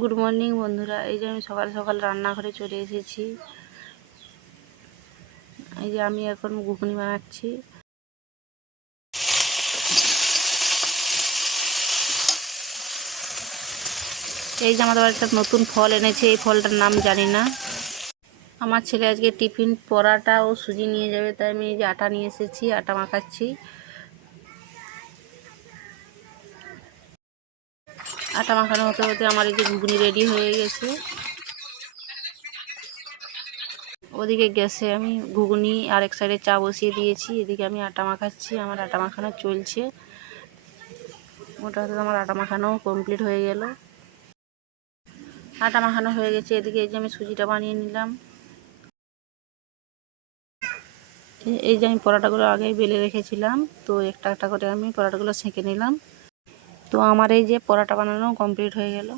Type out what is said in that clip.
Good morning বন্ধুরা। এই যে আমি সকাল সকাল রান্নাঘরে চলে এসেছি। এই যে আমি এখন ঘুগনি বানাচ্ছি। এই যে আমাদের একটা নতুন ফল এনেছে, এই ফলটার নাম জানি না। আমার ছেলে আজকে টিফিন পরাটা ও সুজি নিয়ে যাবে, তাই আমি এই যে আটা নিয়ে এসেছি, আটা মাখাচ্ছি। আটা মাখানো হতে হতে আমার এই যে ঘুগনি রেডি হয়ে গেছে। ওদিকে গ্যাসে আমি ঘুগনি আর এক সাইডে চা বসিয়ে দিয়েছি, এদিকে আমি আটা মাখাচ্ছি। আমার আটা মাখানো চলছে। মোটামুটি আমার আটা মাখানো কমপ্লিট হয়ে গেল। আটা মাখানো হয়ে গেছে। এদিকে এই যে আমি সুজিটা বানিয়ে নিলাম। এই যে আমি পরোটাগুলো আগেই বেলে রেখেছিলাম, তো একটা একটা করে আমি পরোটাগুলো সেঁকে নিলাম। তো আমার এই যে পরোটা বানানো কমপ্লিট হয়ে গেল।